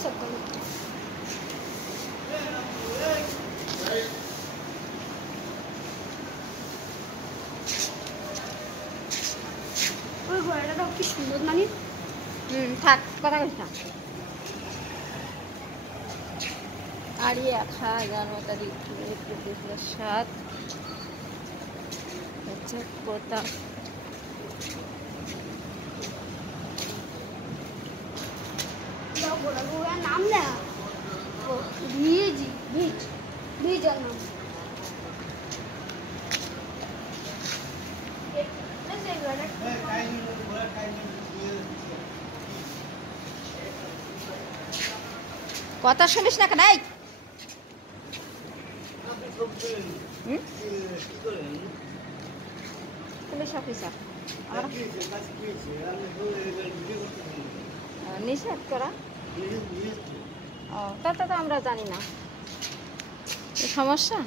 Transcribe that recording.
পিসাব করো। ওই ঘোড়াটা কি সুন্দর নানি। থাক কথা কইস না। আরিয়া খা জানো তারিখ 2007 হচ্ছে কোথা ঘোড়ার নাম না ভিজ ভিজ ভিজার নাম। কথা শুনিস না কেন? পুলিশ অফিসার নিষেধ করা। ও তা তো আমরা জানি না সমস্যা।